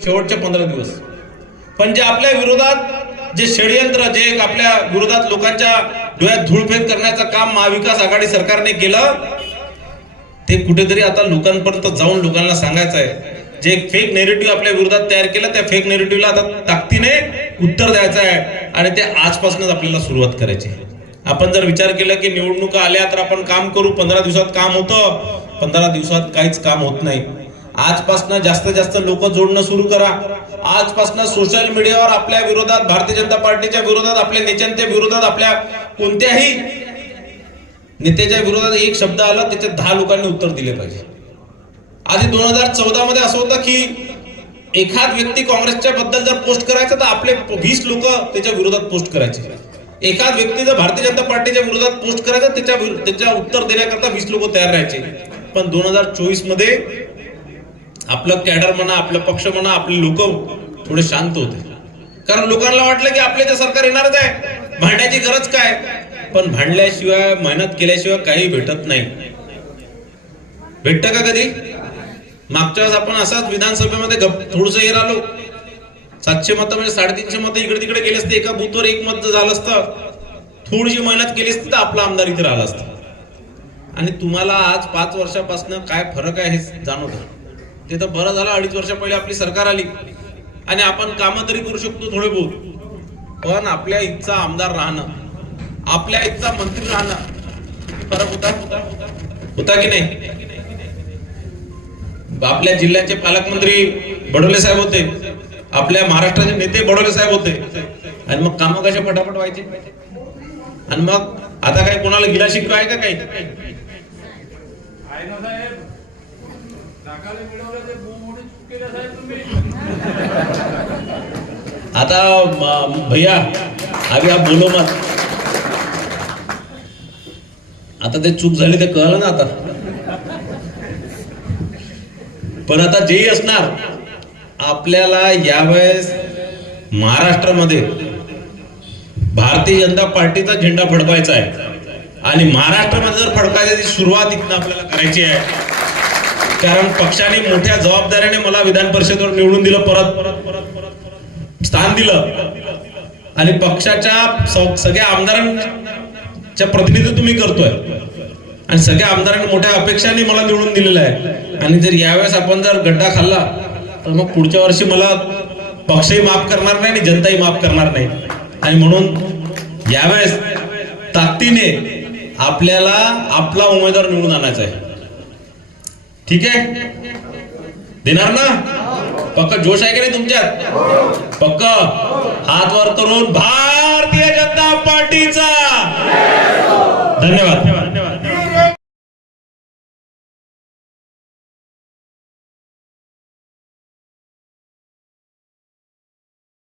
शेवटचे पंधरा दिवस पण जे आपल्या विरोधात जे षडयंत्र जे आपल्या विरोधात लोकांच्या डोळ्यात धुळफेक करण्याचं काम महाविकास आघाडी सरकारने केलं ते कुठेतरी आता लोकांपर्यंत जाऊन लोकांना सांगायचं आहे जे एक फेक नेरेटिव्ह आपल्या विरोधात तयार केलं त्या फेक नेरेटिव्हला आता ताकदीने उत्तर द्यायचं आहे आणि ते आजपासूनच आपल्याला सुरुवात करायची आपण जर विचार केला की निवडणुका आल्या तर आपण काम करू पंधरा दिवसात काम होतं पंधरा दिवसात काहीच काम होत नाही आजपासून जास्तीत जास्त लोक जोडणं सुरू करा आजपासून सोशल मीडियावर आपल्या विरोधात भारतीय जनता पार्टीच्या विरोधात आपल्या नेत्यांच्या विरोधात आपल्या कोणत्याही नेत्याच्या विरोधात एक शब्द आला त्याच्या दहा लोकांनी उत्तर दिले पाहिजे आधी दोन हजार चौदा मध्ये असं होतं की एखाद व्यक्ती काँग्रेसच्या बद्दल जर पोस्ट करायचं तर आपले वीस लोक त्याच्या विरोधात पोस्ट करायचे एखाद व्यक्ती जर भारतीय जनता पार्टीच्या विरोधात पोस्ट करायचा त्याच्या त्याच्या उत्तर देण्याकरता वीस लोक तयार राहायचे पण दोन हजार चोवीस मध्ये आपलं कॅडर म्हणा आपला पक्ष म्हणा आपले लोक थोडे शांत होते कारण लोकांना वाटलं की आपले ते सरकार येणारच आहे भांडण्याची गरज काय पण भांडल्याशिवाय मेहनत केल्याशिवाय काही भेटत नाही भेटत का कधी मागच्या वेळेस आपण असाच विधानसभेमध्ये थोडस हे राहिलो सातशे मतं म्हणजे साडेतीनशे मतं इकडे तिकडे गेले असते एका बुथवर एक मत झालं असतं थोडीशी मेहनत केली असती तर आपला आमदार इथे राहिला असत आणि तुम्हाला आज पाच वर्षापासून काय फरक आहे हे जाणवत ते तर बरं झालं अडीच वर्षा पहिले आपली सरकार आली आणि आपण कामं तरी करू शकतो थोडे बहुत पण आपल्या इथचा आमदार राहणं आपल्या इथचा मंत्री राहणं फरक होता होता की नाही आपल्या जिल्ह्याचे पालकमंत्री बडोले साहेब होते आपल्या महाराष्ट्राचे नेते बडोले साहेब होते आणि मग कामं कशा फटाफट व्हायचे आणि मग आता काय कोणाला गिलाशिक आहे का काही आता भैया अभी आप बोलो मत आता ते चूक झाली ते कळलं ना आता पण आता जेही असणार आपल्याला यावेळेस महाराष्ट्रामध्ये भारतीय जनता पार्टीचा झेंडा फडकवायचा आहे आणि महाराष्ट्रामध्ये जर फडकायची सुरुवात इथं आपल्याला करायची आहे कारण पक्षाने मोठ्या जबाबदाऱ्याने मला विधान परिषदेवर निवडून दिलं परत परत स्थान दिलं आणि पक्षाच्या सगळ्या आमदारांच्या प्रतिनिधी तुम्ही करतोय आणि सगळ्या आमदारांनी मोठ्या अपेक्षाने मला निवडून दिलेलं आहे आणि जर यावेळेस आपण जर गड्डा खाल्ला तर मग पुढच्या वर्षी मला पक्षही माफ करणार नाही आणि जनताही माफ करणार नाही आणि म्हणून यावेळेस ताकदीने आपल्याला आपला उमेदवार निवडून आणायचा आहे ठीक आहे देणार ना पक्क जोश आहे का नाही तुमच्यात पक्क हात वर करून भारतीय जनता पार्टीचा धन्यवाद